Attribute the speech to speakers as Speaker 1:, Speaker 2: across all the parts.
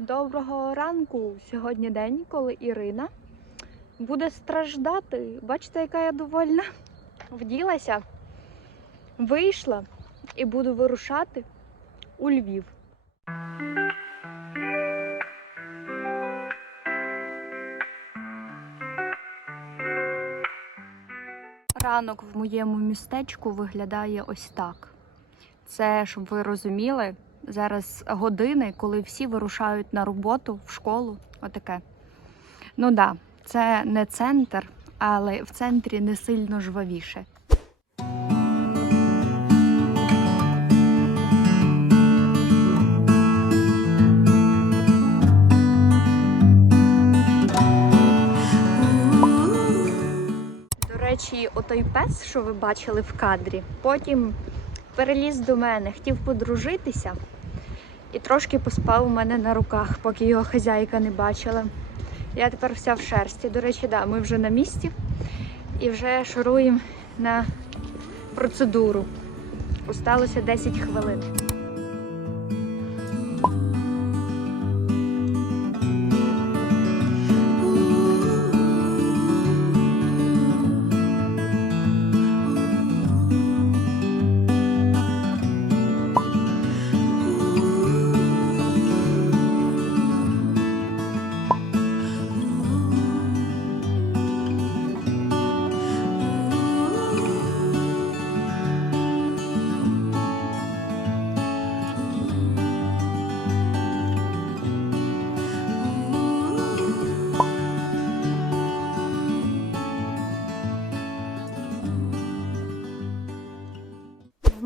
Speaker 1: Доброго ранку! Сьогодні день, коли Ірина буде страждати. Бачите, яка я довольна? Вділася, вийшла і буду вирушати у Львів. Ранок в моєму містечку виглядає ось так. Це, щоб ви розуміли, зараз години, коли всі вирушають на роботу, в школу. Отаке. Ну да, це не центр, але в центрі не сильно жвавіше. До речі, отой пес, що ви бачили в кадрі, потім переліз до мене, хотів подружитися і трошки поспав у мене на руках, поки його хазяйка не бачила. Я тепер вся в шерсті. До речі, да, ми вже на місці і вже шуруємо на процедуру. Осталося 10 хвилин.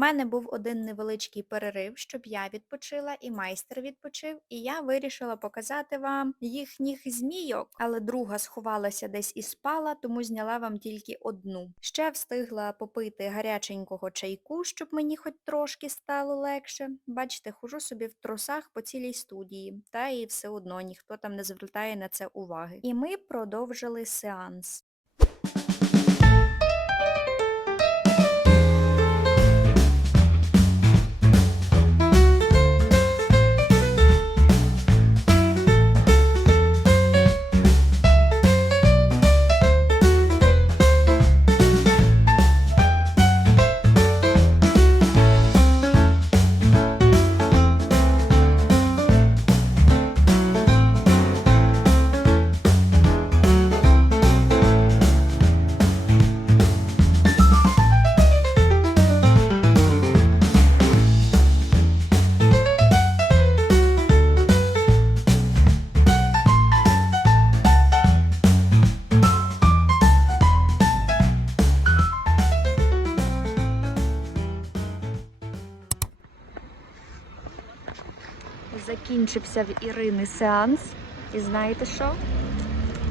Speaker 2: Мене був один невеличкий перерив, щоб я відпочила і майстер відпочив, і я вирішила показати вам їхніх змійок, але друга сховалася десь і спала, тому зняла вам тільки одну. Ще встигла попити гаряченького чайку, щоб мені хоч трошки стало легше. Бачите, хожу собі в трусах по цілій студії, та і все одно ніхто там не звертає на це уваги. І ми продовжили сеанс.
Speaker 1: Закінчився в Ірини сеанс. І знаєте що?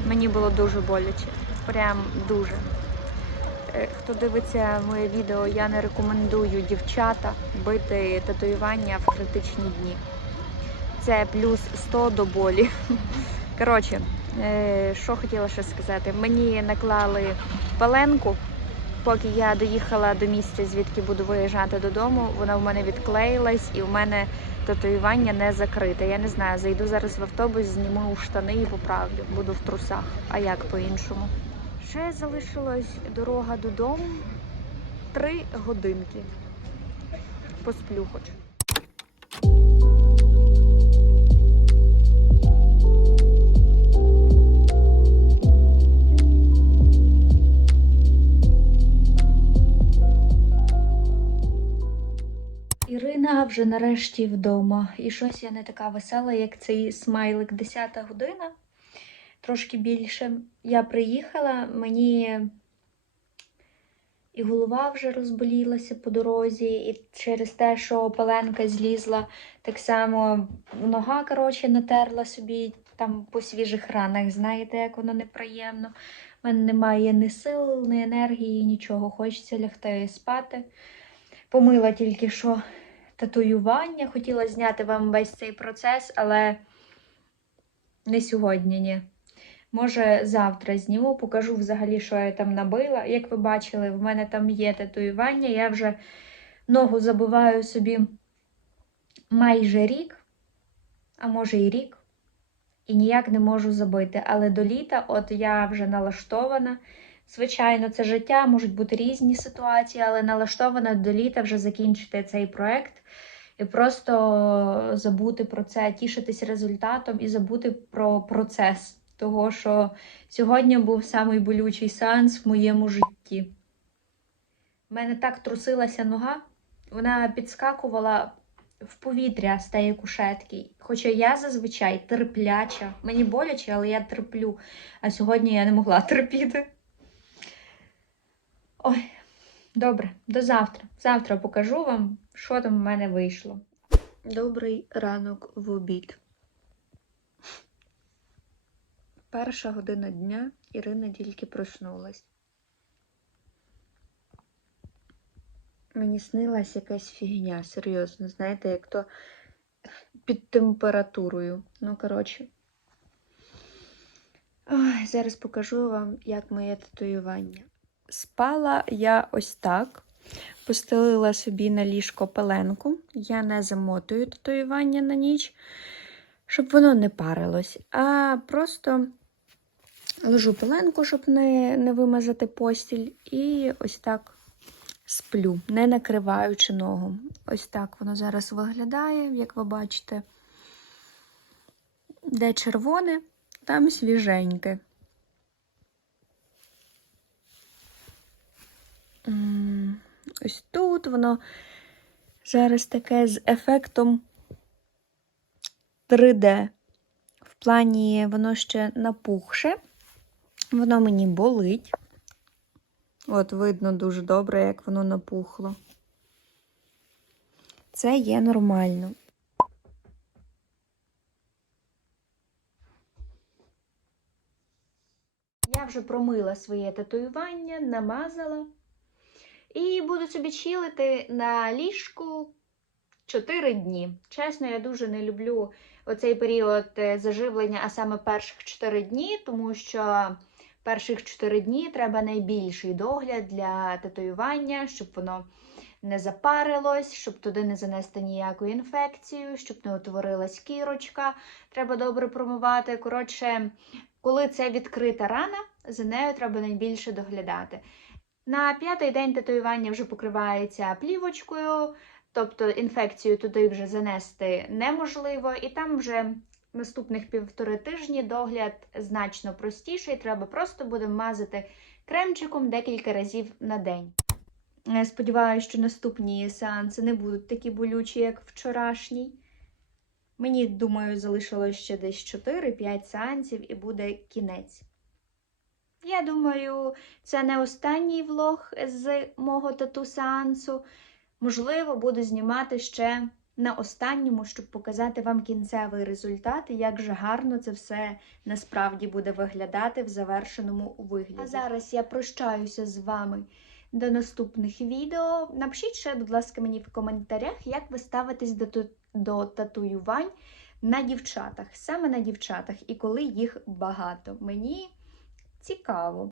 Speaker 1: Мені було дуже боляче. Прям дуже. Е, Хто дивиться моє відео, я не рекомендую дівчата бити татуювання в критичні дні. Це плюс 100 до болі. Коротше, е, що хотіла ще сказати. Мені наклали паленку, поки я доїхала до місця, звідки буду виїжджати додому. Вона в мене відклеїлась і в мене татуювання не закрите. Я не знаю, зайду зараз в автобус, зніму штани і поправлю. Буду в трусах. А як по-іншому? Ще залишилась дорога додому. Три годинки. Посплю хоч. Вже нарешті вдома. І щось я не така весела, як цей смайлик 10 година. Трошки більше. Я приїхала, мені і голова вже розболілася по дорозі, і через те, що паленка злізла, так само нога, коротше, натерла собі там по свіжих ранах. Знаєте, як воно неприємно. У мене немає ні сил, ні енергії, нічого. Хочеться лягти і спати. Помила тільки що татуювання. Хотіла зняти вам весь цей процес, але не сьогодні, ні. Може, завтра зніму, покажу взагалі, що я там набила. Як ви бачили, в мене там є татуювання. Я вже ногу забиваю собі майже рік, а може і рік. і ніяк не можу забити. Але до літа, от я вже налаштована. Звичайно, це життя, можуть бути різні ситуації, але налаштована до літа вже закінчити цей проект і просто забути про це, тішитись результатом і забути про процес. Того, що сьогодні був самий болючий сеанс в моєму житті. У мене так трусилася нога, вона підскакувала в повітря з тієї кушетки. Хоча я зазвичай терпляча. Мені боляче, але я терплю. А сьогодні я не могла терпіти. Ой, добре, до завтра. Завтра покажу вам, що там в мене вийшло. Добрий ранок в обід. Перша година дня Ірина тільки проснулась. Мені снилась якась фігня, серйозно, знаєте, як то під температурою. Ну, коротше. Ой, зараз покажу вам, як моє татуювання. Спала я ось так. Постелила собі на ліжко пеленку. Я не замотую татуювання на ніч, щоб воно не парилось, а просто ложу пеленку, щоб не, не вимазати постіль, і ось так сплю, не накриваючи ногу. Ось так воно зараз виглядає, як ви бачите. Де червоне, там свіженьке. Ось тут воно зараз таке з ефектом 3D. В плані воно ще напухше, воно мені болить. От видно дуже добре, як воно напухло. Це є нормально. Я вже промила своє татуювання, намазала. І буду собі чилити на ліжку 4 дні. Чесно, я дуже не люблю оцей період е, заживлення, а саме перших 4 дні, тому що перших 4 дні треба найбільший догляд для татуювання, щоб воно не запарилось, щоб туди не занести ніяку інфекцію, щоб не утворилась кірочка. Треба добре промивати. Коротше, коли це відкрита рана, за нею треба найбільше доглядати. На п'ятий день татуювання вже покривається плівочкою, тобто інфекцію туди вже занести неможливо, і там вже наступних півтори тижні догляд значно простіший. Треба просто буде мазати кремчиком декілька разів на день. Е, Сподіваюся, що наступні сеанси не будуть такі болючі, як вчорашній. Мені, думаю, залишилось ще десь 4-5 сеансів і буде кінець. Я думаю, це не останній влог з мого тату-сеансу. Можливо, буду знімати ще на останньому, щоб показати вам кінцевий результат і як же гарно це все насправді буде виглядати в завершеному вигляді. А зараз я прощаюся з вами до наступних відео. Напишіть ще, будь ласка, мені в коментарях, як ви ставитесь до, до татуювань на дівчатах, саме на дівчатах, і коли їх багато. Мені цікаво.